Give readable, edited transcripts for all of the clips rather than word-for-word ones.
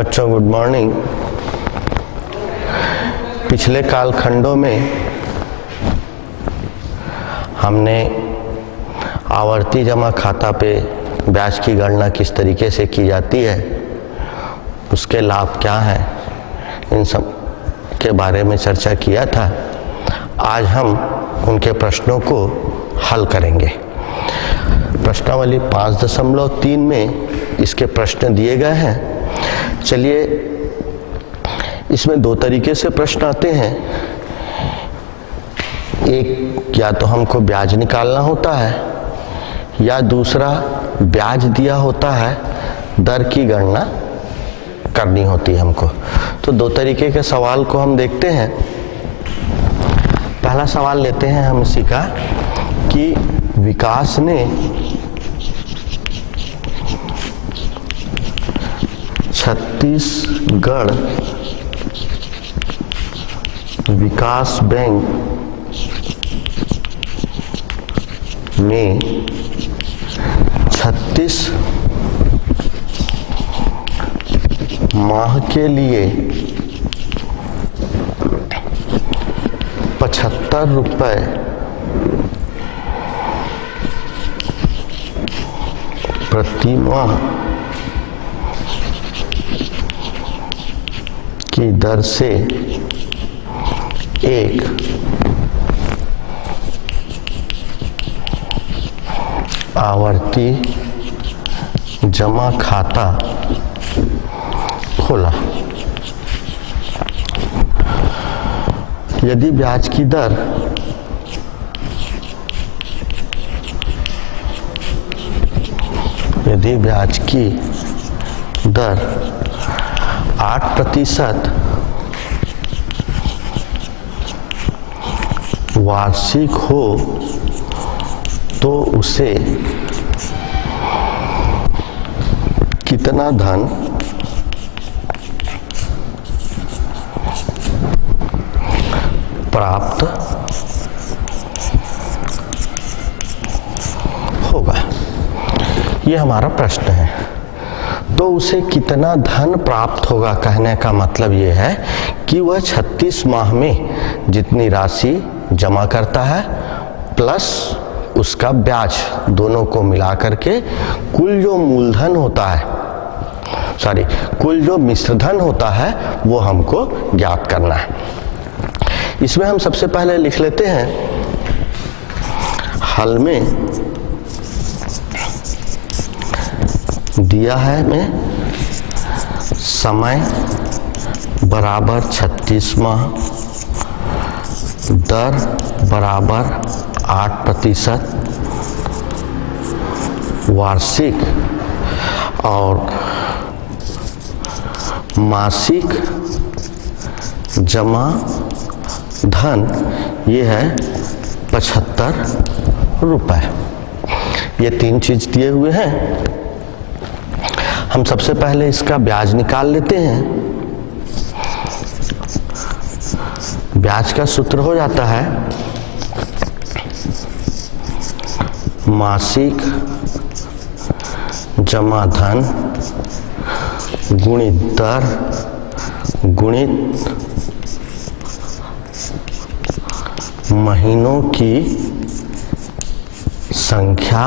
बच्चों good morning. पिछले कालखंडों में हमने आवर्ती जमा खाता पे ब्याज की गणना किस तरीके से की जाती है, उसके लाभ क्या हैं, इन सब के बारे में चर्चा किया था। आज हम उनके प्रश्नों को हल करेंगे। प्रश्नावली 5.3 में इसके प्रश्न दिए गए हैं। चलिए, इसमें दो तरीके से प्रश्न आते हैं। एक, या तो हमको ब्याज निकालना होता है, या दूसरा ब्याज दिया होता है, दर की गणना करनी होती है हमको। तो दो तरीके के सवाल को हम देखते हैं। पहला सवाल लेते हैं हम इसी का कि विकास ने छत्तीसगढ़ विकास बैंक में 36 माह के लिए 75 रुपए प्रति माह की दर से एक आवर्ती जमा खाता खोला। यदि ब्याज की दर यदि ब्याज की दर 8% वार्षिक हो तो उसे कितना धन प्राप्त होगा, ये हमारा प्रश्न है। तो उसे कितना धन प्राप्त होगा, कहने का मतलब ये है कि वह 36 माह में जितनी राशि जमा करता है प्लस उसका ब्याज, दोनों को मिला करके कुल जो मूलधन होता है, कुल जो मिश्रधन होता है, वो हमको ज्ञात करना है। इसमें हम सबसे पहले लिख लेते हैं हल में दिया है में समय बराबर 36 माह, दर बराबर 8% वार्षिक और मासिक जमा धन ये है 75 रुपए। ये तीन चीज दिए हुए हैं। हम सबसे पहले इसका ब्याज निकाल लेते हैं। ब्याज का सूत्र हो जाता है मासिक जमा धन गुणित दर गुणित महीनों की संख्या,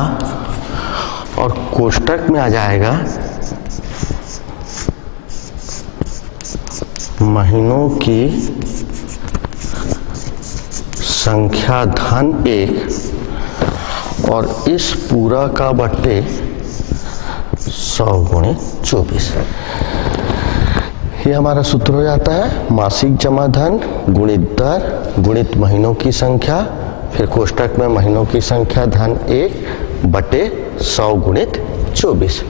और कोष्टक में आ जाएगा महीनों की संख्या धन 1 और इस पूरा का बट्टे 100 गुणित 24। ये हमारा सूत्र हो जाता है मासिक जमा धन गुणित दर गुणित महीनों की संख्या, फिर कोष्टक में महीनों की संख्या धन 1 बटे 100 गुणित 24।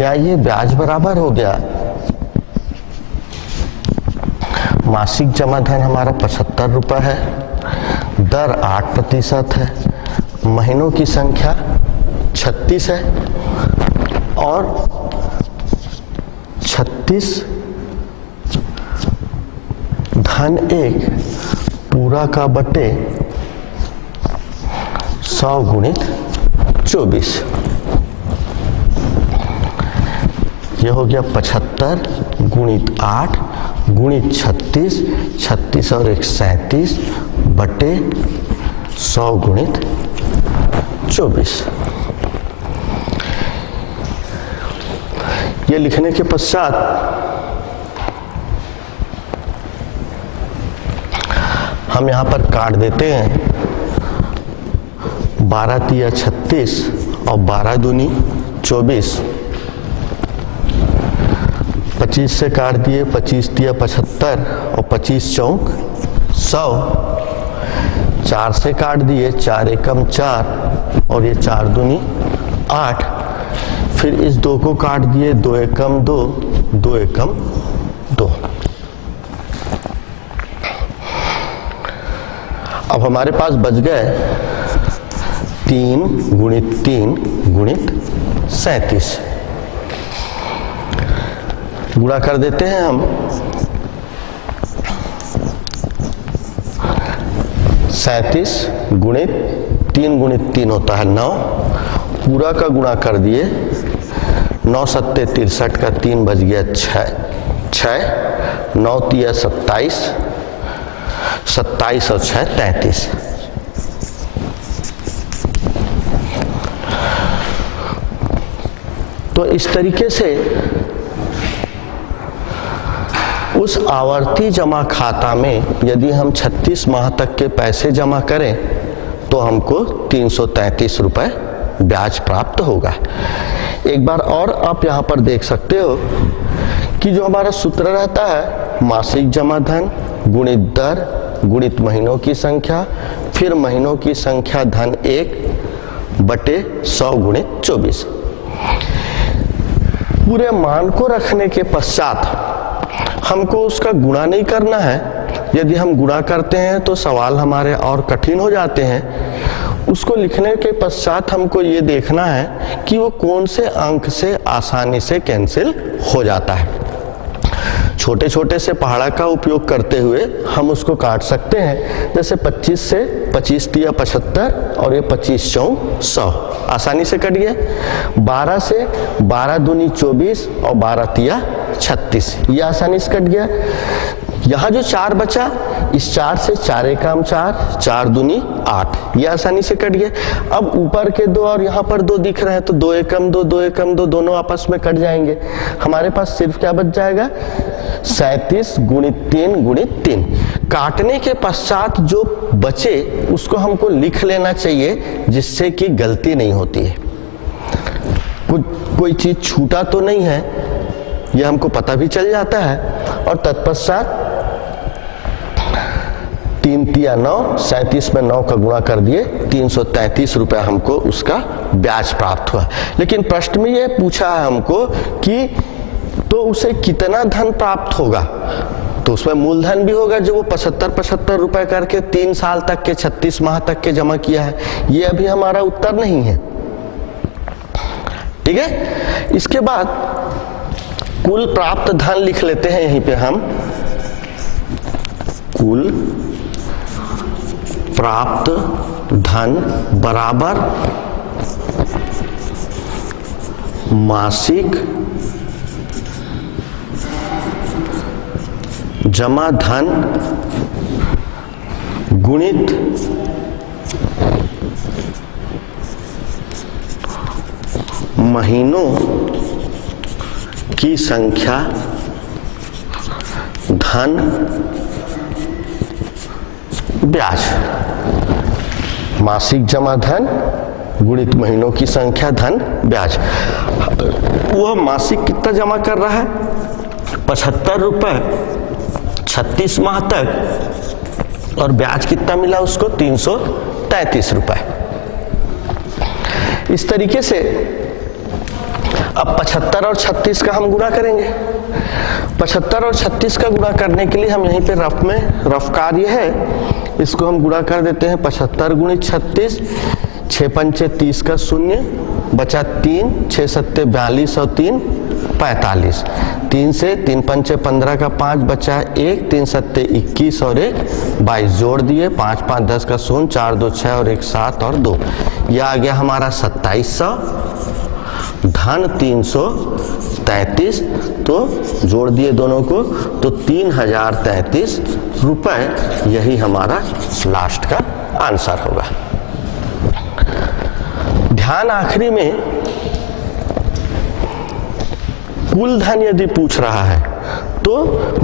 या ये ब्याज बराबर हो गया, मासिक जमा धन हमारा 75 रुपए है, दर 8% है, महीनों की संख्या 36 है और 36 धन 1 पूरा का बटे 100 गुणित 24। ये हो गया 75 गुणित 8 गुणित 36, 36 और 1 37 बटे 100 गुणित 24। ये लिखने के पश्चात हम यहाँ पर काट देते हैं। 12 तिया 36 और 12 दूनी 24, 25 से काट दिए, 25 तिया 75 और 25 चौक 100, 4 से काट दिए, 4 एकम 4 और ये 4 दूनी 8, फिर इस 2 को काट दिए, 2 एकम 2, 2 एकम 2। अब हमारे पास बच गए 3 गुणित 3 गुणित 37। गुणा कर देते हैं हम। 37 गुणित 3 गुणित 3 होता है 9, पूरा का गुणा कर दिए, 9 सत्ते 63 का 3 बच गया 6, 9 तिया 27, 27 और 6 33। तो इस तरीके से उस आवर्ती जमा खाता में यदि हम 36 माह तक के पैसे जमा करें तो हमको 333 रुपए ब्याज प्राप्त होगा। एक बार और आप यहाँ पर देख सकते हो कि जो हमारा सूत्र रहता है मासिक जमा धन गुणित दर गुणित महीनों की संख्या, फिर महीनों की संख्या धन 1 बटे 100 गुणित 24। पूरे मान को रखने के पश्चात हमको उसका गुणा नहीं करना है। यदि हम गुणा करते हैं तो सवाल हमारे और कठिन हो जाते हैं। उसको लिखने के पश्चात हमको ये देखना है कि वो कौन से अंक से आसानी से कैंसिल हो जाता है। छोटे छोटे से पहाड़ा का उपयोग करते हुए हम उसको काट सकते हैं। जैसे 25 से 25 तिया 75 और ये 25 चौक 100 आसानी से कट गया। 12 से 12 दूनी 24 और 12 तिया 36 ये आसानी से कट गया। यहाँ जो 4 बचा, इस 4 से 4 एकम 4, 4 दूनी 8 ये आसानी से कट गया। अब ऊपर के 2 और यहाँ पर 2 दिख रहे हैं तो 2 एकम 2, 2 एकम 2 दोनों आपस में कट जाएंगे। हमारे पास सिर्फ क्या बच जाएगा 37 गुणित 3 गुणित 3। काटने के पश्चात जो बचे उसको हमको लिख लेना चाहिए जिससे कि गलती नहीं होती है। कोई चीज छूटा तो नहीं है ये हमको पता भी चल जाता है। और तत्पश्चात 3 तिया 9, 37 में 9 का गुणा कर दिए, 333 रुपया हमको उसका ब्याज प्राप्त हुआ। लेकिन प्रश्न में यह पूछा है हमको कि तो उसे कितना धन प्राप्त होगा। तो उसमें मूलधन भी होगा जो वो 75 रुपए करके 3 साल तक के 36 माह तक के जमा किया है। ये अभी हमारा उत्तर नहीं है, ठीक है। इसके बाद कुल प्राप्त धन लिख लेते हैं। यहीं पे हम कुल प्राप्त धन बराबर मासिक जमा धन गुणित महीनों की संख्या धन ब्याज। मासिक जमा धन गुणित महीनों की संख्या धन ब्याज। वह मासिक कितना जमा कर रहा है 75 रुपए 36 माह तक, और ब्याज कितना मिला उसको 333 रुपए। इस तरीके से अब 75 और 36 का हम गुणा करेंगे। 75 और 36 का गुणा करने के लिए हम यहीं पे रफ कार्य है, इसको हम गुणा कर देते हैं। 75 गुणित 36, 6 पंचे 30 का 0 बचा 3, 6 सत्ते 42 और 3 45। 3 से 3 पंचे 15 का 5 बचा 1, 3 सत्ते 21 और 1 22 जोड़ दिए, 5 5 10 का 0, 4 2 6 और 1 7 और 2। यह आ गया हमारा 2700। धन 333, तो जोड़ दिए दोनों को तो 3033 रुपए, यही हमारा लास्ट का आंसर होगा। ध्यान आखिरी में कुल धन यदि पूछ रहा है तो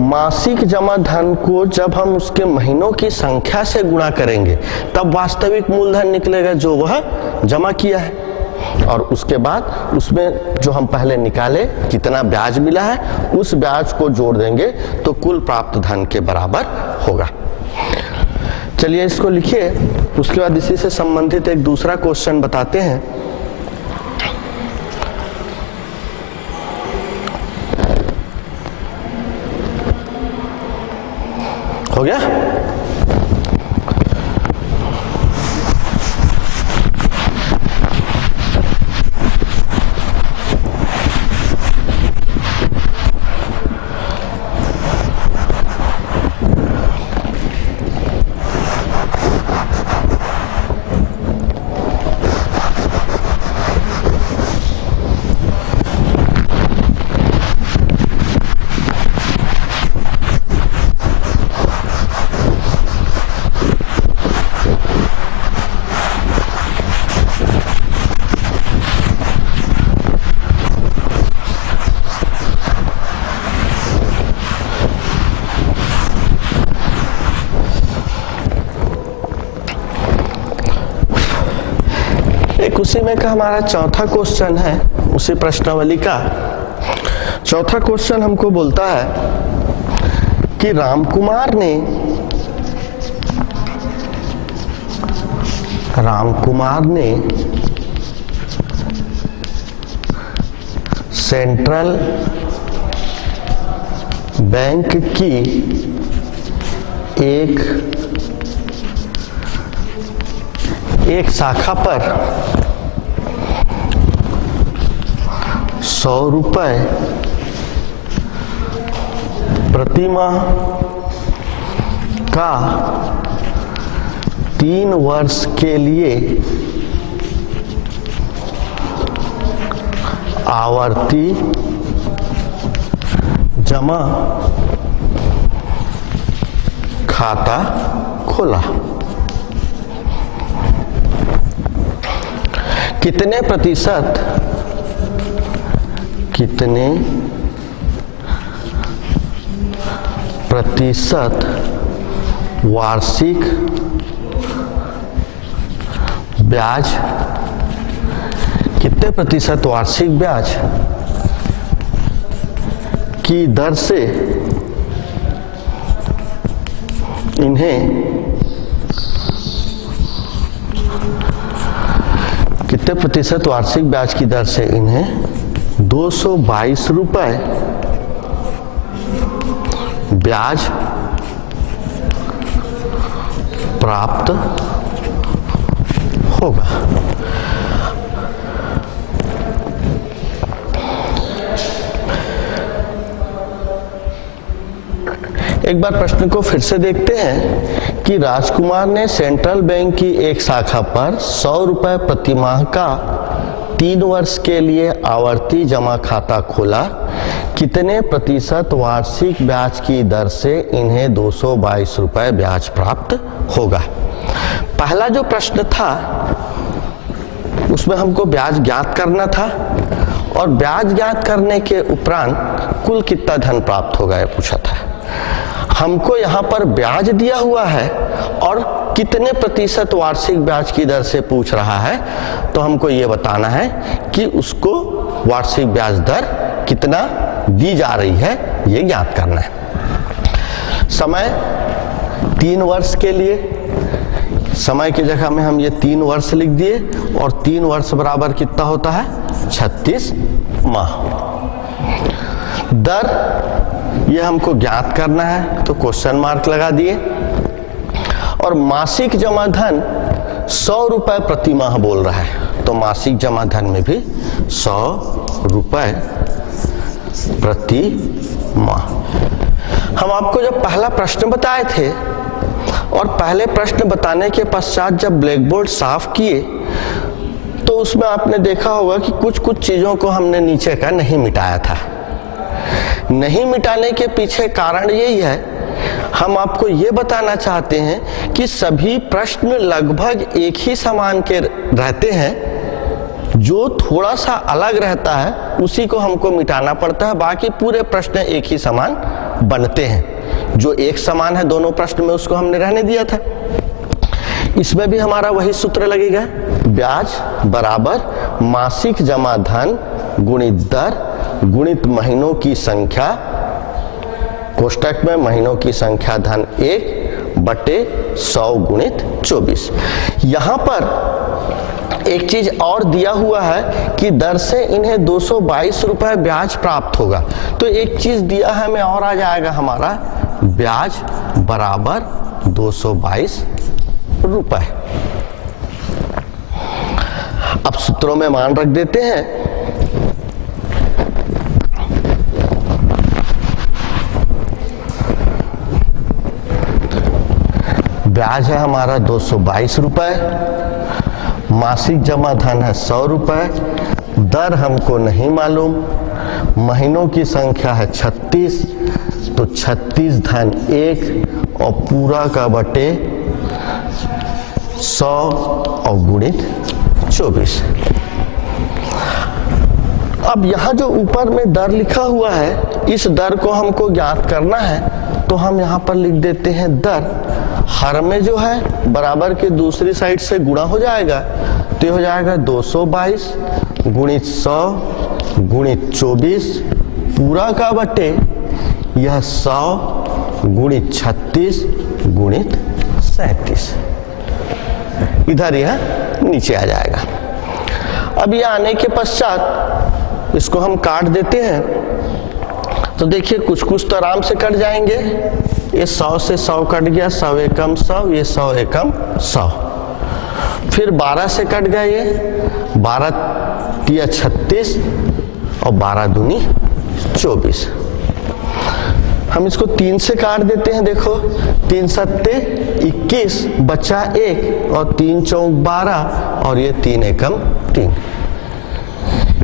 मासिक जमा धन को जब हम उसके महीनों की संख्या से गुणा करेंगे तब वास्तविक मूलधन निकलेगा जो वह जमा किया है, और उसके बाद उसमें जो हम पहले निकाले कितना ब्याज मिला है उस ब्याज को जोड़ देंगे तो कुल प्राप्त धन के बराबर होगा। चलिए इसको लिखिए, उसके बाद इसी से संबंधित एक दूसरा क्वेश्चन बताते हैं। हो गया? उसी में का हमारा चौथा क्वेश्चन है, उसी प्रश्नावली का चौथा क्वेश्चन हमको बोलता है कि रामकुमार ने सेंट्रल बैंक की एक शाखा पर 100 रुपए प्रति माह का 3 वर्ष के लिए आवर्ती जमा खाता खोला। कितने प्रतिशत वार्षिक ब्याज, कितने प्रतिशत वार्षिक ब्याज की दर से इन्हें कितने प्रतिशत वार्षिक ब्याज की दर से इन्हें 222 रुपए ब्याज प्राप्त होगा। एक बार प्रश्न को फिर से देखते हैं कि राजकुमार ने सेंट्रल बैंक की एक शाखा पर 100 रुपए प्रति माह का 3 वर्ष के लिए आवर्ती जमा खाता खोला। कितने प्रतिशत वार्षिक ब्याज की दर से इन्हें 222 रुपए ब्याज प्राप्त होगा। पहला जो प्रश्न था उसमें हमको ब्याज ज्ञात करना था और ब्याज ज्ञात करने के उपरांत कुल कितना धन प्राप्त होगा यह पूछा था। हमको यहाँ पर ब्याज दिया हुआ है और कितने प्रतिशत वार्षिक ब्याज की दर से पूछ रहा है, तो हमको ये बताना है कि उसको वार्षिक ब्याज दर कितना दी जा रही है ये ज्ञात करना है। समय 3 वर्ष के लिए, समय की जगह में हम ये 3 वर्ष लिख दिए और 3 वर्ष बराबर कितना होता है 36 माह। दर ये हमको ज्ञात करना है तो क्वेश्चन मार्क लगा दिए। और मासिक जमा धन 100 रुपए प्रति माह बोल रहा है तो मासिक जमा धन में भी 100 रुपए प्रति माह। हम आपको जब पहला प्रश्न बताए थे और पहले प्रश्न बताने के पश्चात जब ब्लैक बोर्ड साफ किए तो तो उसमें आपने देखा होगा कि कुछ कुछ चीजों को हमने नीचे का नहीं मिटाया था। नहीं मिटाने के पीछे कारण यही है, हम आपको ये बताना चाहते हैं कि सभी प्रश्न लगभग एक ही समान के रहते हैं, जो थोड़ा सा अलग रहता है उसी को हमको मिटाना पड़ता है, बाकी पूरे प्रश्न एक ही समान बनते हैं। जो एक समान है दोनों प्रश्न में उसको हमने रहने दिया था। इसमें भी हमारा वही सूत्र लगेगा, ब्याज बराबर मासिक जमा धन गुणित दर गुणित महीनों की संख्या, कोष्टक में महीनों की संख्या धन 1 बटे 100 गुणित 24। यहां पर एक चीज और दिया हुआ है कि दर से इन्हें 222 रुपए ब्याज प्राप्त होगा। तो एक चीज दिया है में और आ जाएगा हमारा ब्याज बराबर 222 रुपए। अब सूत्रों में मान रख देते हैं। ब्याज है हमारा 222 रुपए, मासिक जमा धन है 100 रुपए, दर हमको नहीं मालूम, महीनों की संख्या है 36, तो 36 धन 1 और पूरा का बटे 100 और गुणित 24। अब यहां जो ऊपर में दर लिखा हुआ है, इस दर को हमको ज्ञात करना है, तो हम यहां पर लिख देते हैं दर, हर में जो है बराबर के दूसरी साइड से गुणा हो जाएगा, तो ये हो जाएगा 222 गुणित 100 गुणित 24 पूरा का बटे यह 100 गुणित 36 गुणित 37। इधर यह नीचे आ जाएगा। अब ये आने के पश्चात इसको हम काट देते हैं, तो देखिए कुछ कुछ तो आराम से कट जाएंगे। ये 100 से 100 कट गया, 100 एकम 100, ये 100 एकम 100। फिर 12 से कट गया, ये 12 तिया 36 और 12 दूनी 24। हम इसको 3 से काट देते हैं। देखो 3 सत्ते 21 बचा 1 और 3 चौक 12 और ये 3 एकम 3।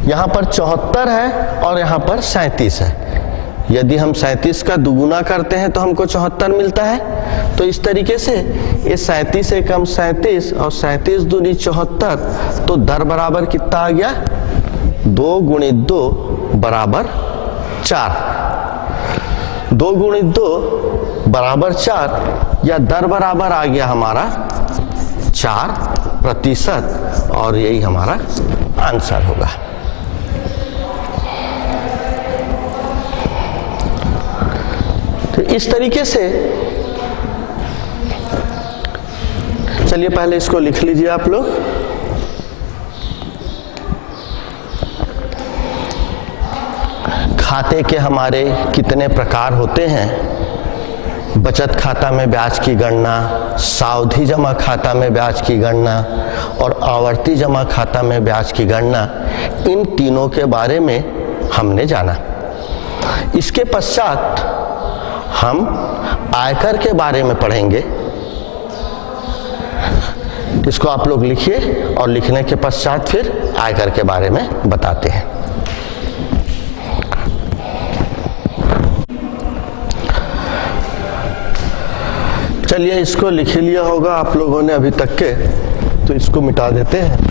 यहाँ पर 74 है और यहाँ पर 37 है। यदि हम 37 का दुगुना करते हैं तो हमको 74 मिलता है। तो इस तरीके से ये 37 एकम 37 और 37 दूनी 74, तो दर बराबर कितना आ गया, 2 गुणित 2 बराबर 4। 2 गुणित 2 बराबर 4, या दर बराबर आ गया हमारा 4% और यही हमारा आंसर होगा। तो इस तरीके से चलिए पहले इसको लिख लीजिए आप लोग। खाते के हमारे कितने प्रकार होते हैं? बचत खाता में ब्याज की गणना, सावधि जमा खाता में ब्याज की गणना और आवर्ती जमा खाता में ब्याज की गणना, इन तीनों के बारे में हमने जाना। इसके पश्चात हम आयकर के बारे में पढ़ेंगे। इसको आप लोग लिखिए और लिखने के पश्चात फिर आयकर के बारे में बताते हैं। चलिए इसको लिख लिया होगा आप लोगों ने अभी तक के, तो इसको मिटा देते हैं।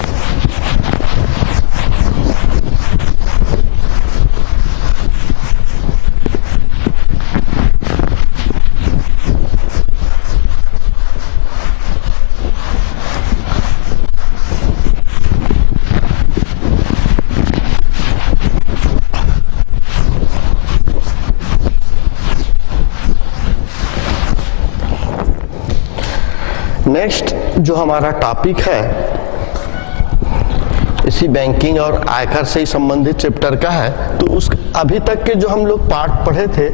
नेक्स्ट जो हमारा टॉपिक है, इसी बैंकिंग और आयकर से ही संबंधित चैप्टर का है। तो उस अभी तक के जो हम लोग पार्ट पढ़े थे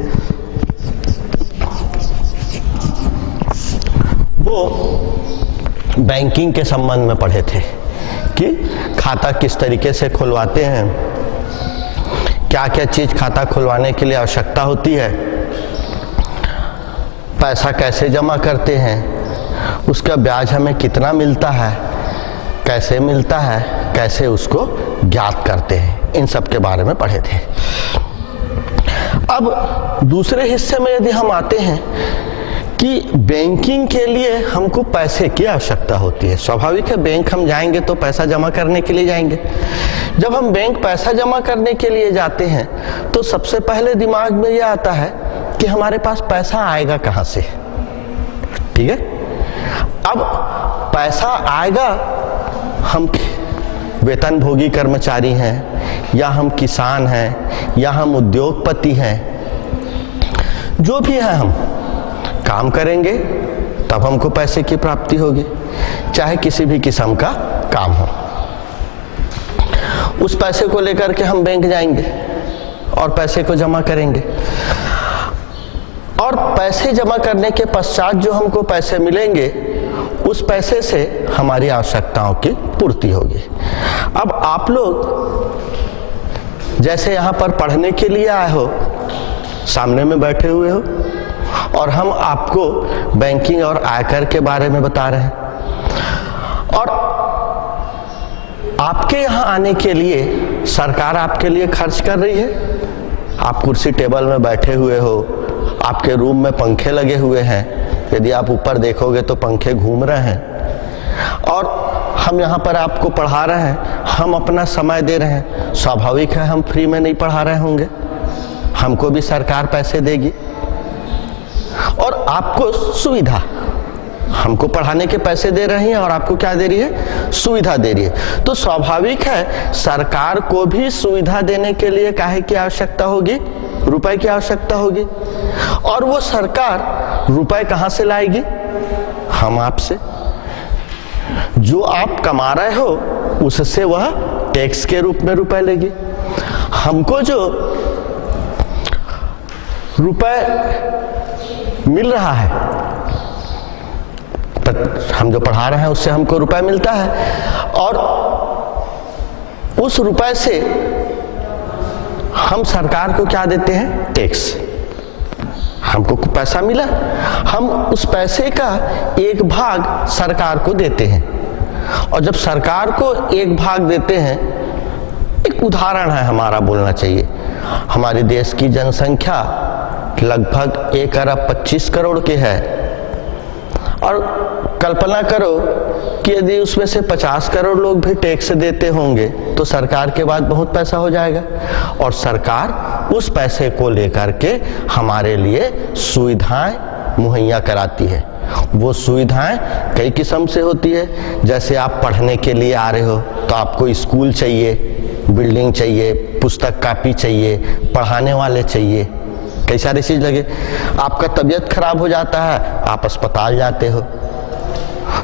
वो बैंकिंग के संबंध में पढ़े थे कि खाता किस तरीके से खुलवाते हैं, क्या क्या चीज खाता खुलवाने के लिए आवश्यकता होती है, पैसा कैसे जमा करते हैं, उसका ब्याज हमें कितना मिलता है, कैसे मिलता है, कैसे उसको ज्ञात करते हैं, इन सब के बारे में पढ़े थे। अब दूसरे हिस्से में यदि हम आते हैं कि बैंकिंग के लिए हमको पैसे की आवश्यकता होती है। स्वाभाविक है, बैंक हम जाएंगे तो पैसा जमा करने के लिए जाएंगे। जब हम बैंक पैसा जमा करने के लिए जाते हैं तो सबसे पहले दिमाग में यह आता है कि हमारे पास पैसा आएगा कहाँ से। ठीक है, अब पैसा आएगा, हम वेतनभोगी कर्मचारी हैं या हम किसान हैं या हम उद्योगपति हैं, जो भी है हम काम करेंगे तब हमको पैसे की प्राप्ति होगी, चाहे किसी भी किस्म का काम हो। उस पैसे को लेकर के हम बैंक जाएंगे और पैसे को जमा करेंगे, और पैसे जमा करने के पश्चात जो हमको पैसे मिलेंगे उस पैसे से हमारी आवश्यकताओं की पूर्ति होगी। अब आप लोग जैसे यहाँ पर पढ़ने के लिए आए हो, सामने में बैठे हुए हो, और हम आपको बैंकिंग और आयकर के बारे में बता रहे हैं, और आपके यहाँ आने के लिए सरकार आपके लिए खर्च कर रही है। आप कुर्सी टेबल में बैठे हुए हो, आपके रूम में पंखे लगे हुए हैं, यदि आप ऊपर देखोगे तो पंखे घूम रहे हैं, और हम यहाँ पर आपको पढ़ा रहे हैं, हम अपना समय दे रहे हैं। स्वाभाविक है हम फ्री में नहीं पढ़ा रहे होंगे, हमको भी सरकार पैसे देगी, और आपको सुविधा, हमको पढ़ाने के पैसे दे रही है और आपको क्या दे रही है, सुविधा दे रही है। तो स्वाभाविक है सरकार को भी सुविधा देने के लिए काहे की आवश्यकता होगी, रुपए की आवश्यकता होगी, और वो सरकार रुपए कहां से लाएगी, हम आपसे। जो आप कमा रहे हो उससे वह टैक्स के रूप में रुपए लेगी। हमको जो रुपए मिल रहा है, हम जो पढ़ा रहे हैं उससे हमको रुपए मिलता है, और उस रुपए से हम सरकार को क्या देते हैं, टैक्स। हमको पैसा मिला, हम उस पैसे का एक भाग सरकार को देते हैं, और जब सरकार को एक भाग देते हैं, एक उदाहरण है हमारा बोलना चाहिए, हमारे देश की जनसंख्या लगभग 1 अरब 25 करोड़ की है, और कल्पना करो कि यदि उसमें से 50 करोड़ लोग भी टैक्स देते होंगे तो सरकार के बाद बहुत पैसा हो जाएगा, और सरकार उस पैसे को लेकर के हमारे लिए सुविधाएं मुहैया कराती है। वो सुविधाएं कई किस्म से होती है, जैसे आप पढ़ने के लिए आ रहे हो तो आपको स्कूल चाहिए, बिल्डिंग चाहिए, पुस्तक कापी चाहिए, पढ़ाने वाले चाहिए, कई सारी चीज लगे। आपका तबीयत खराब हो जाता है, आप अस्पताल जाते हो,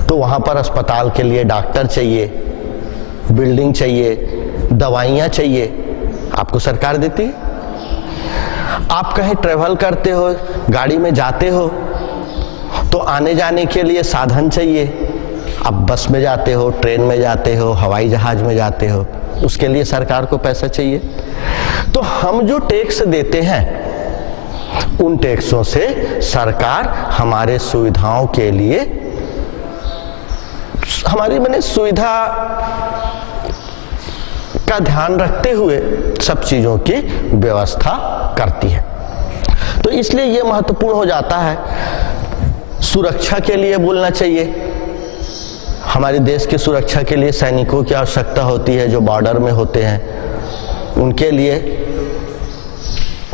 तो वहां पर अस्पताल के लिए डॉक्टर चाहिए, बिल्डिंग चाहिए, दवाइयां चाहिए, आपको सरकार देती है। आप कहीं ट्रेवल करते हो, गाड़ी में जाते हो, तो आने जाने के लिए साधन चाहिए, आप बस में जाते हो, ट्रेन में जाते हो, हवाई जहाज में जाते हो, उसके लिए सरकार को पैसा चाहिए। तो हम जो टैक्स देते हैं उन टैक्सों से सरकार हमारे सुविधाओं के लिए, हमारी मैंने सुविधा का ध्यान रखते हुए सब चीजों की व्यवस्था करती है। तो इसलिए यह महत्वपूर्ण हो जाता है। सुरक्षा के लिए बोलना चाहिए, हमारे देश की सुरक्षा के लिए सैनिकों की आवश्यकता होती है जो बॉर्डर में होते हैं, उनके लिए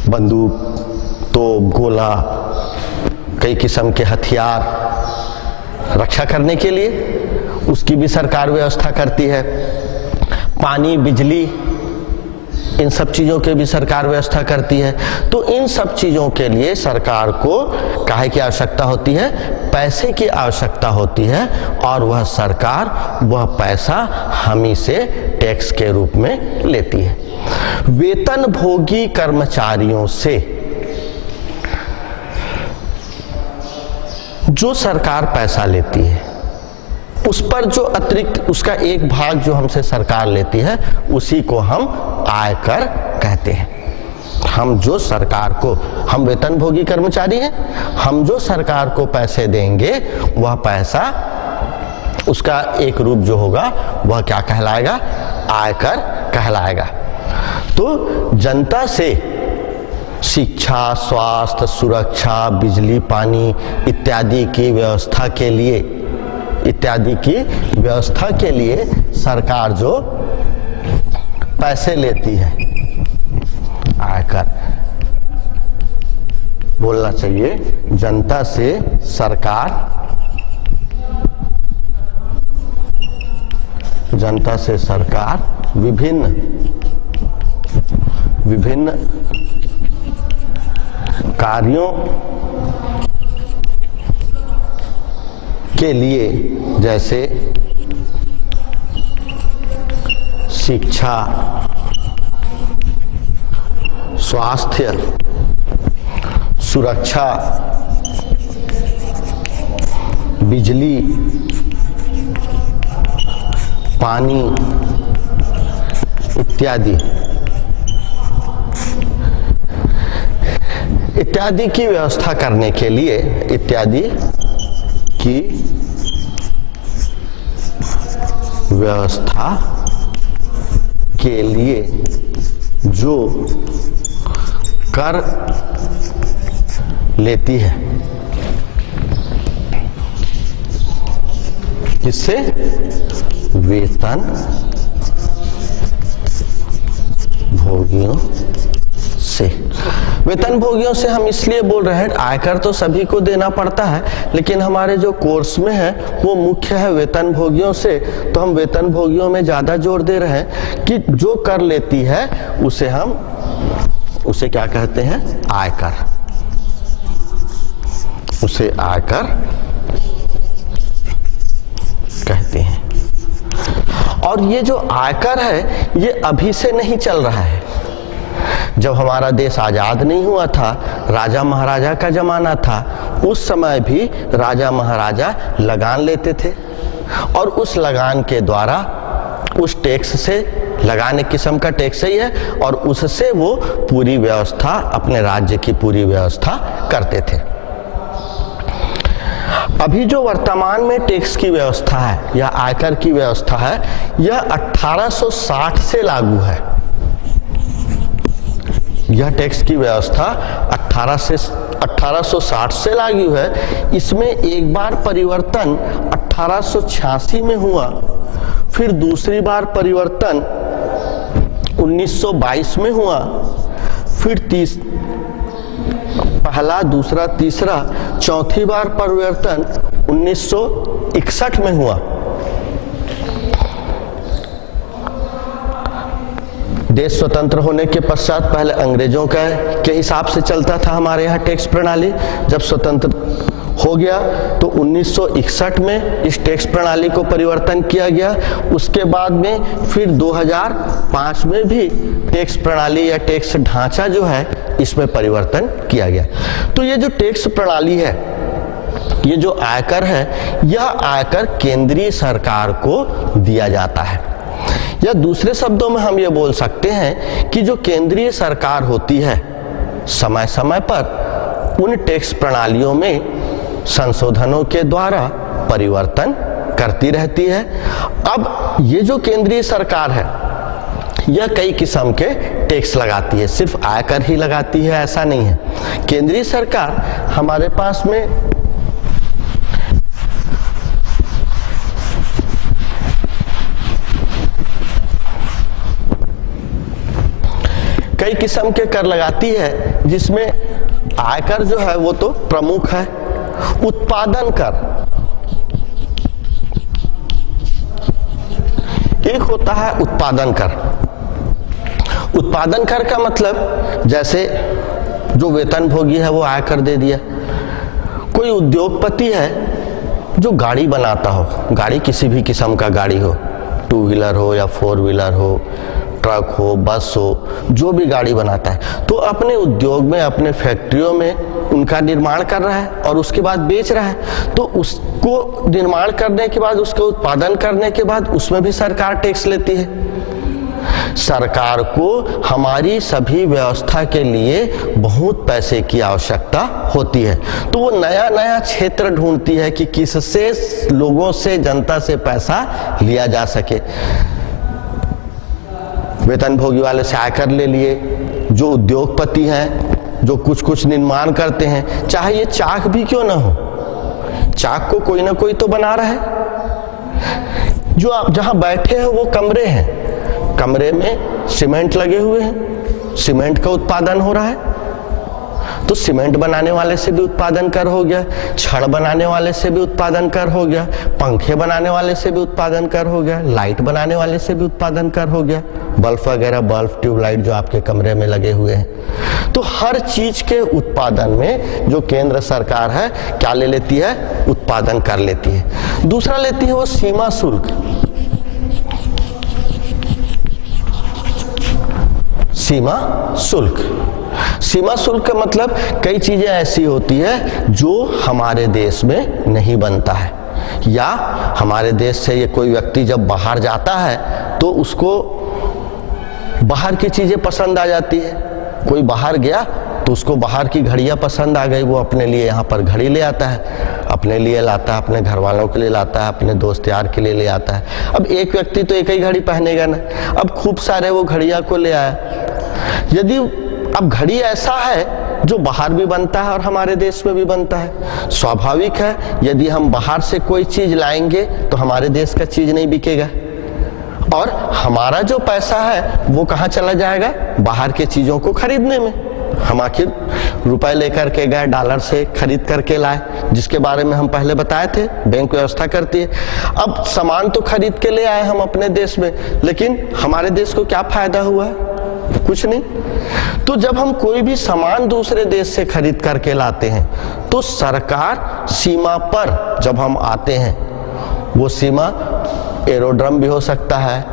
बंदूक, तोप, गोला, कई किस्म के हथियार रक्षा करने के लिए उसकी भी सरकार व्यवस्था करती है। पानी, बिजली, इन सब चीज़ों के भी सरकार व्यवस्था करती है। तो इन सब चीज़ों के लिए सरकार को काहे की आवश्यकता होती है, पैसे की आवश्यकता होती है, और वह सरकार वह पैसा हम ही से टैक्स के रूप में लेती है। वेतनभोगी कर्मचारियों से जो सरकार पैसा लेती है उस पर जो अतिरिक्त उसका एक भाग जो हमसे सरकार लेती है उसी को हम आयकर कहते हैं। हम जो सरकार को, हम वेतनभोगी कर्मचारी हैं, हम जो सरकार को पैसे देंगे वह पैसा उसका एक रूप जो होगा वह क्या कहलाएगा? आयकर कहलाएगा। तो जनता से शिक्षा, स्वास्थ्य, सुरक्षा, बिजली, पानी इत्यादि की व्यवस्था के लिए सरकार जो पैसे लेती है, आयकर बोलना चाहिए, जनता से सरकार विभिन्न कार्यों के लिए, जैसे शिक्षा, स्वास्थ्य, सुरक्षा, बिजली, पानी इत्यादि की व्यवस्था करने के लिए, इत्यादि की व्यवस्था के लिए जो कर लेती है, किससे? वेतन भोगियों से। वेतन भोगियों से हम इसलिए बोल रहे हैं, आयकर तो सभी को देना पड़ता है, लेकिन हमारे जो कोर्स में है वो मुख्य है वेतन भोगियों से। तो हम वेतन भोगियों में ज्यादा जोर दे रहे हैं कि जो कर लेती है उसे क्या कहते हैं? आयकर। उसे आयकर कहते हैं। और ये जो आयकर है ये अभी से नहीं चल रहा है। जब हमारा देश आजाद नहीं हुआ था, राजा महाराजा का जमाना था, उस समय भी राजा महाराजा लगान लेते थे और उस लगान के द्वारा, उस टैक्स से, लगान एक किस्म का टैक्स ही है, और उससे वो पूरी व्यवस्था, अपने राज्य की पूरी व्यवस्था करते थे। अभी जो वर्तमान में टैक्स की व्यवस्था है या आयकर की व्यवस्था है, यह 1860 से लागू है। यह टैक्स की व्यवस्था 1860 से लागू है। इसमें एक बार परिवर्तन 1886 में हुआ, फिर दूसरी बार परिवर्तन 1922 में हुआ, फिर पहला, दूसरा, तीसरा, चौथी बार परिवर्तन 1961 में हुआ। देश स्वतंत्र होने के पश्चात पहले अंग्रेजों के हिसाब से चलता था हमारे यहाँ टैक्स प्रणाली। जब स्वतंत्र हो गया तो 1961 में इस टैक्स प्रणाली को परिवर्तन किया गया। उसके बाद में फिर 2005 में भी टैक्स प्रणाली या टैक्स ढांचा जो है इसमें परिवर्तन किया गया। तो ये जो टैक्स प्रणाली है, ये जो आयकर है, यह आयकर केंद्रीय सरकार को दिया जाता है। या दूसरे शब्दों में हम ये बोल सकते हैं कि जो केंद्रीय सरकार होती है, समय समय पर उन टैक्स प्रणालियों में संशोधनों के द्वारा परिवर्तन करती रहती है। अब ये जो केंद्रीय सरकार है, यह कई किस्म के टैक्स लगाती है, सिर्फ आयकर ही लगाती है ऐसा नहीं है। केंद्रीय सरकार हमारे पास में कई किस्म के कर लगाती है, जिसमें आयकर जो है वो तो प्रमुख है। उत्पादन कर एक होता है, उत्पादन कर। उत्पादन कर का मतलब, जैसे जो वेतन भोगी है वो आयकर दे दिया। कोई उद्योगपति है जो गाड़ी बनाता हो, गाड़ी किसी भी किस्म का गाड़ी हो, 2 व्हीलर हो या 4 व्हीलर हो, ट्रक हो, बस हो, जो भी गाड़ी बनाता है, तो अपने उद्योग में, अपने फैक्ट्रियों में उनका निर्माण कर रहा है और उसके बाद बेच रहा है। तो उसको निर्माण करने के बाद, उसको उत्पादन करने के बाद उसमें भी सरकार टैक्स लेती है। सरकार को हमारी सभी व्यवस्था के लिए बहुत पैसे की आवश्यकता होती है, तो वो नया नया क्षेत्र ढूंढती है कि किससे लोगों से, जनता से पैसा लिया जा सके। वेतनभोगी वाले से आयकर ले लिए, जो उद्योगपति हैं, जो कुछ कुछ निर्माण करते हैं, चाहे ये चाक भी क्यों ना हो, चाक को कोई ना कोई तो बना रहा है। जो आप जहां बैठे हैं वो कमरे हैं, कमरे में सीमेंट लगे हुए हैं, सीमेंट का उत्पादन हो रहा है, तो सीमेंट बनाने वाले से भी उत्पादन कर हो गया, छड़ बनाने वाले से भी उत्पादन कर हो गया, पंखे बनाने वाले से भी उत्पादन कर हो गया, लाइट बनाने वाले से भी उत्पादन कर हो गया, बल्ब वगैरह, बल्ब ट्यूबलाइट जो आपके कमरे में लगे हुए हैं। तो हर चीज के उत्पादन में जो केंद्र सरकार है क्या ले लेती है, उत्पादन कर लेती है। दूसरा लेती है वो सीमा शुल्क। सीमा शुल्क, सीमा शुल्क का मतलब कई चीजें ऐसी होती है जो हमारे देश में नहीं बनता है, या हमारे देश से ये कोई व्यक्ति जब बाहर जाता है तो उसको बाहर की चीजें पसंद आ जाती है। कोई बाहर गया तो उसको बाहर की घड़ियां पसंद आ गई, वो अपने लिए यहाँ पर घड़ी ले आता है, अपने लिए लाता है, अपने घर वालों के लिए लाता है, अपने दोस्त यार के लिए ले आता है। अब एक व्यक्ति तो एक ही घड़ी पहनेगा ना, अब खूब सारे वो घड़ियां को ले आया। यदि अब घड़ी ऐसा है जो बाहर भी बनता है और हमारे देश में भी बनता है, स्वाभाविक है यदि हम बाहर से कोई चीज लाएंगे तो हमारे देश का चीज नहीं बिकेगा, और हमारा जो पैसा है वो कहाँ चला जाएगा, बाहर के चीजों को खरीदने में। हम आखिर रुपए लेकर के गए, डॉलर से खरीद करके लाए, जिसके बारे में हम पहले बताए थे, बैंक व्यवस्था करती है। अब सामान तो खरीद के ले आए हम अपने देश में, लेकिन हमारे देश को क्या फायदा हुआ है, कुछ नहीं। तो जब हम कोई भी सामान दूसरे देश से खरीद करके लाते हैं तो सरकार सीमा पर जब हम आते हैं, वो सीमा एरोड्रम भी हो सकता है,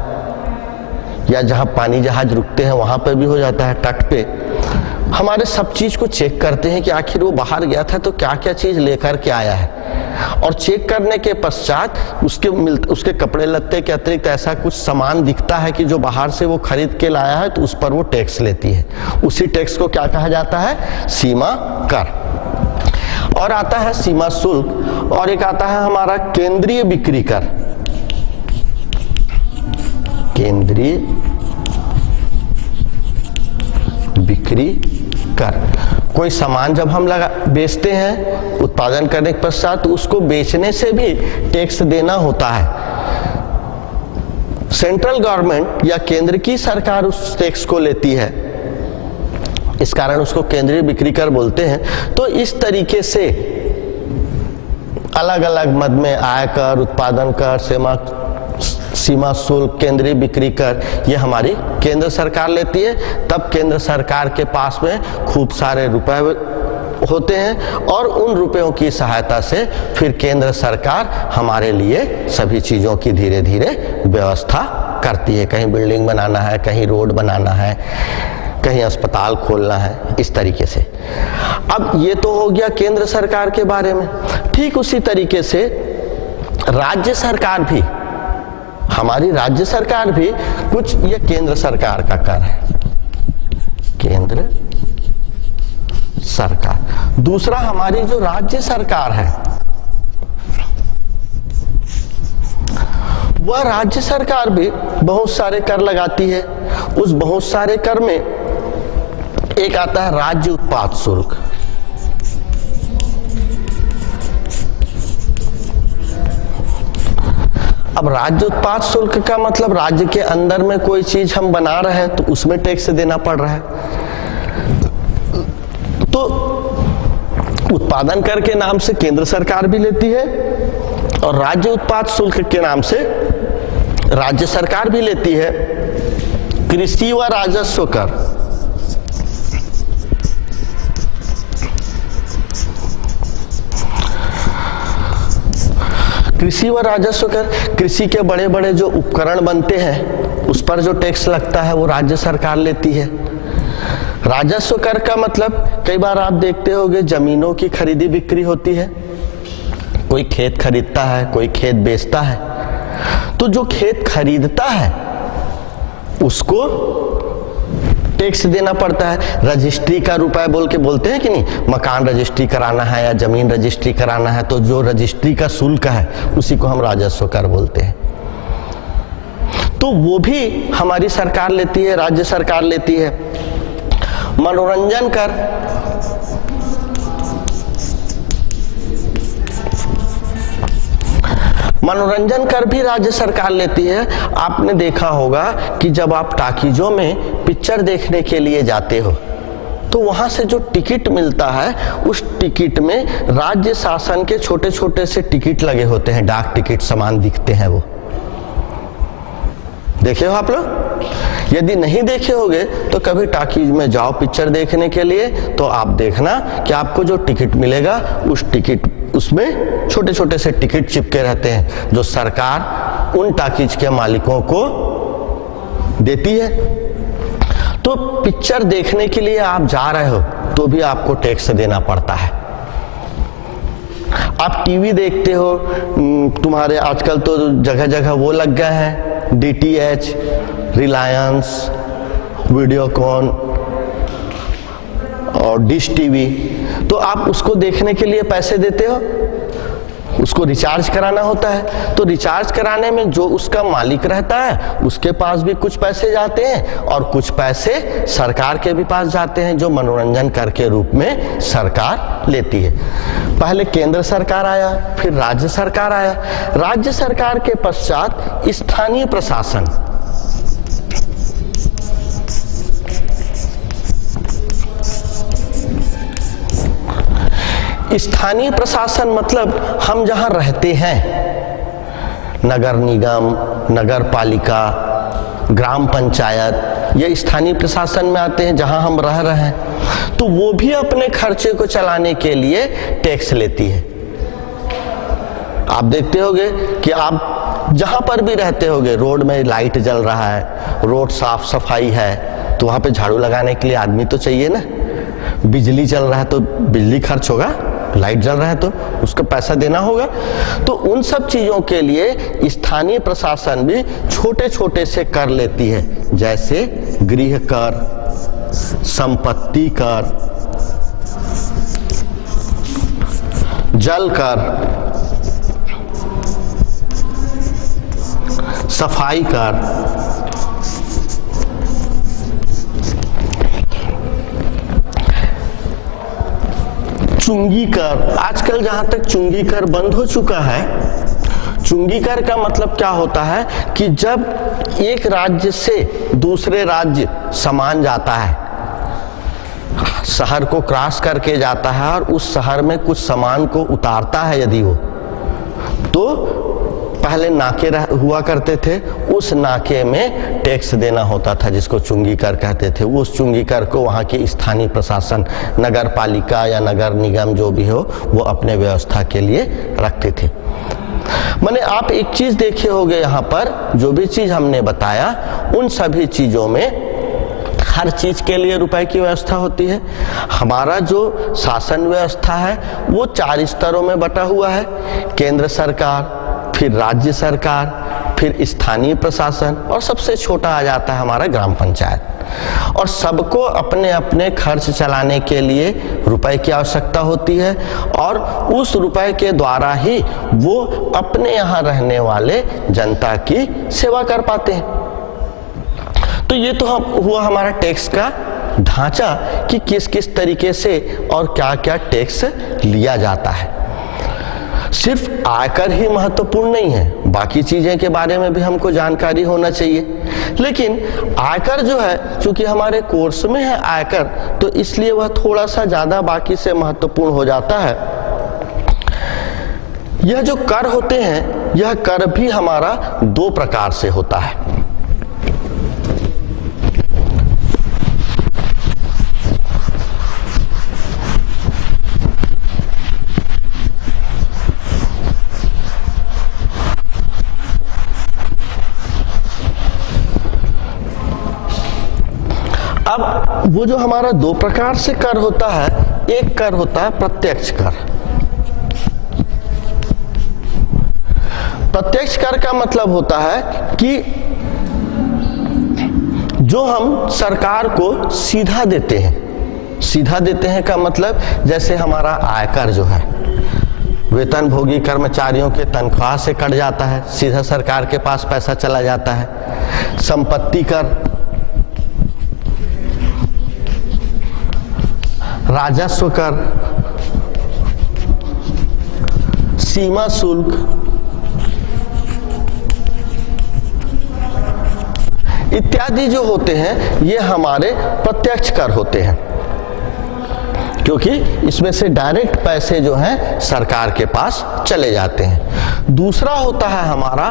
या जहां पानी जहाज रुकते हैं वहां पे भी हो जाता है, तट पे हमारे सब चीज को चेक करते हैं कि आखिर वो बाहर गया था तो क्या क्या चीज लेकर के आया है, और चेक करने के पश्चात उसके कपड़े लत्ते के अतिरिक्त ऐसा कुछ सामान दिखता है कि जो बाहर से वो खरीद के लाया है, तो उस पर वो टैक्स लेती है। उसी टैक्स को क्या कहा जाता है, सीमा कर। और आता है सीमा शुल्क, और एक आता है हमारा केंद्रीय बिक्री कर। केंद्रीय बिक्री कर, कोई सामान जब हम बेचते हैं उत्पादन करने के पश्चात, उसको बेचने से भी टैक्स देना होता है। सेंट्रल गवर्नमेंट या केंद्र की सरकार उस टैक्स को लेती है, इस कारण उसको केंद्रीय बिक्री कर बोलते हैं। तो इस तरीके से अलग अलग मद में आयकर, उत्पादन कर, सीमा शुल्क, केंद्रीय बिक्री कर, ये हमारी केंद्र सरकार लेती है। तब केंद्र सरकार के पास में खूब सारे रुपए होते हैं, और उन रुपयों की सहायता से फिर केंद्र सरकार हमारे लिए सभी चीजों की धीरे धीरे व्यवस्था करती है। कहीं बिल्डिंग बनाना है, कहीं रोड बनाना है, कहीं अस्पताल खोलना है, इस तरीके से। अब ये तो हो गया केंद्र सरकार के बारे में। ठीक उसी तरीके से राज्य सरकार भी, हमारी राज्य सरकार भी कुछ ये केंद्र सरकार का कर है, केंद्र सरकार। दूसरा हमारी जो राज्य सरकार है, वह राज्य सरकार भी बहुत सारे कर लगाती है। उस बहुत सारे कर में एक आता है राज्य उत्पाद शुल्क। अब राज्य उत्पाद शुल्क का मतलब राज्य के अंदर में कोई चीज हम बना रहे हैं तो उसमें टैक्स देना पड़ रहा है। तो उत्पादन कर के नाम से केंद्र सरकार भी लेती है, और राज्य उत्पाद शुल्क के नाम से राज्य सरकार भी लेती है। कृषि व राजस्व कर, कृषि व राजस्व कर, कृषि के बड़े बड़े जो उपकरण बनते हैं उस पर जो टैक्स लगता है वो राज्य सरकार लेती है। राजस्व कर का मतलब कई बार आप देखते होंगे जमीनों की खरीदी बिक्री होती है, कोई खेत खरीदता है, कोई खेत बेचता है, तो जो खेत खरीदता है उसको टैक्स देना पड़ता है। रजिस्ट्री का रुपए बोल के बोलते हैं कि नहीं, मकान रजिस्ट्री कराना है या जमीन रजिस्ट्री कराना है तो जो रजिस्ट्री का शुल्क है उसी को हम राजस्व कर बोलते हैं। तो वो भी हमारी सरकार लेती है, राज्य सरकार लेती है। मनोरंजन कर, मनोरंजन कर भी राज्य सरकार लेती है। आपने देखा होगा कि जब आप टाकीजों में पिक्चर देखने के लिए जाते हो तो वहां से जो टिकट मिलता है उस टिकट में राज्य शासन के छोटे छोटे से टिकट लगे होते हैं, डाक टिकट समान दिखते हैं। वो देखे हो आप लोग? यदि नहीं देखे होगे तो कभी टाकीज में जाओ पिक्चर देखने के लिए तो आप देखना कि आपको जो टिकट मिलेगा उस टिकट उसमें छोटे छोटे से टिकट चिपके रहते हैं जो सरकार उन टाकीज के मालिकों को देती है। तो पिक्चर देखने के लिए आप जा रहे हो तो भी आपको टैक्स देना पड़ता है। आप टीवी देखते हो, तुम्हारे आजकल तो जगह जगह वो लग गए हैं DTH, रिलायंस, वीडियोकॉन और डिश टीवी, तो आप उसको देखने के लिए पैसे देते हो, उसको रिचार्ज कराना होता है। तो रिचार्ज कराने में जो उसका मालिक रहता है उसके पास भी कुछ पैसे जाते हैं और कुछ पैसे सरकार के भी पास जाते हैं जो मनोरंजन कर के रूप में सरकार लेती है। पहले केंद्र सरकार आया, फिर राज्य सरकार आया। राज्य सरकार के पश्चात स्थानीय प्रशासन, स्थानीय प्रशासन मतलब हम जहां रहते हैं, नगर निगम, नगर पालिका, ग्राम पंचायत, ये स्थानीय प्रशासन में आते हैं जहां हम रह रहे हैं। तो वो भी अपने खर्चे को चलाने के लिए टैक्स लेती है। आप देखते होंगे कि आप जहां पर भी रहते होंगे, रोड में लाइट जल रहा है, रोड साफ सफाई है, तो वहां पे झाड़ू लगाने के लिए आदमी तो चाहिए ना। बिजली चल रहा है तो बिजली खर्च होगा, लाइट जल रहा है तो उसका पैसा देना होगा। तो उन सब चीजों के लिए स्थानीय प्रशासन भी छोटे छोटे से कर लेती है, जैसे गृह कर, संपत्ति कर, जल कर, सफाई कर, चुंगी कर। आजकल जहां तक चुंगी कर बंद हो चुका है, चुंगी कर का मतलब क्या होता है कि जब एक राज्य से दूसरे राज्य सामान जाता है, शहर को क्रॉस करके जाता है और उस शहर में कुछ सामान को उतारता है, यदि वो, तो पहले नाके हुआ करते थे, उस नाके में टैक्स देना होता था जिसको चुंगी कर कहते थे। उस चुंगी कर को वहाँ की स्थानीय प्रशासन, नगर पालिका या नगर निगम जो भी हो, वो अपने व्यवस्था के लिए रखते थे। माने आप एक चीज देखे होंगे यहाँ पर, जो भी चीज हमने बताया उन सभी चीजों में हर चीज के लिए रुपए की व्यवस्था होती है। हमारा जो शासन व्यवस्था है वो 4 स्तरों में बटा हुआ है, केंद्र सरकार, फिर राज्य सरकार, फिर स्थानीय प्रशासन और सबसे छोटा आ जाता है हमारा ग्राम पंचायत। और सबको अपने अपने खर्च चलाने के लिए रुपए की आवश्यकता होती है और उस रुपए के द्वारा ही वो अपने यहाँ रहने वाले जनता की सेवा कर पाते हैं। तो ये तो हुआ हमारा टैक्स का ढांचा कि किस किस तरीके से और क्या क्या टैक्स लिया जाता है। सिर्फ आयकर ही महत्वपूर्ण नहीं है, बाकी चीजें के बारे में भी हमको जानकारी होना चाहिए। लेकिन आयकर जो है, चूंकि हमारे कोर्स में है आयकर, तो इसलिए वह थोड़ा सा ज्यादा बाकी से महत्वपूर्ण हो जाता है। यह जो कर होते हैं, यह कर भी हमारा 2 प्रकार से होता है। अब वो जो हमारा 2 प्रकार से कर होता है, एक कर होता है प्रत्यक्ष कर। प्रत्यक्ष कर का मतलब होता है कि जो हम सरकार को सीधा देते हैं। सीधा देते हैं का मतलब जैसे हमारा आयकर जो है वेतनभोगी कर्मचारियों के तनख्वाह से कट जाता है, सीधा सरकार के पास पैसा चला जाता है। संपत्ति कर, राजस्व कर, सीमा शुल्क इत्यादि जो होते हैं ये हमारे प्रत्यक्ष कर होते हैं, क्योंकि इसमें से डायरेक्ट पैसे जो हैं सरकार के पास चले जाते हैं। दूसरा होता है हमारा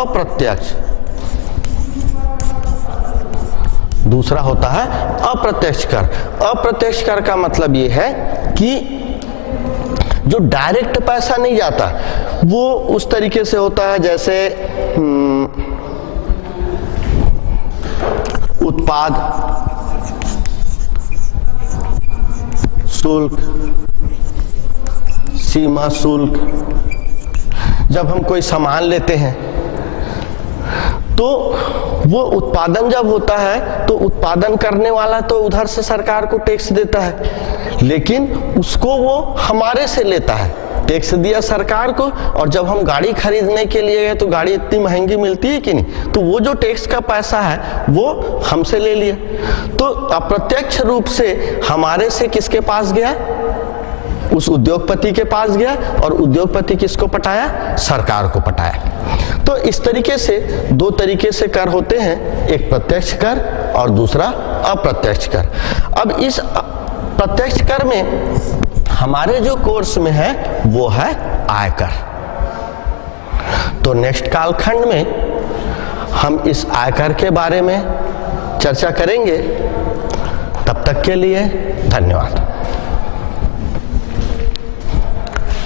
अप्रत्यक्ष। दूसरा होता है अप्रत्यक्ष कर। अप्रत्यक्ष कर का मतलब ये है कि जो डायरेक्ट पैसा नहीं जाता वो उस तरीके से होता है जैसे उत्पाद शुल्क, सीमा शुल्क। जब हम कोई सामान लेते हैं तो वो उत्पादन जब होता है तो उत्पादन करने वाला तो उधर से सरकार को टैक्स देता है, लेकिन उसको वो हमारे से लेता है। टैक्स दिया सरकार को, और जब हम गाड़ी खरीदने के लिए गए तो गाड़ी इतनी महंगी मिलती है कि नहीं, तो वो जो टैक्स का पैसा है वो हमसे ले लिया। तो अप्रत्यक्ष रूप से हमारे से किसके पास गया? उस उद्योगपति के पास गया, और उद्योगपति किसको पटाया? सरकार को पटाया। तो इस तरीके से दो तरीके से कर होते हैं, एक प्रत्यक्ष कर और दूसरा अप्रत्यक्ष कर। अब इस प्रत्यक्ष कर में हमारे जो कोर्स में है वो है आयकर। तो नेक्स्ट कालखंड में हम इस आयकर के बारे में चर्चा करेंगे। तब तक के लिए धन्यवाद।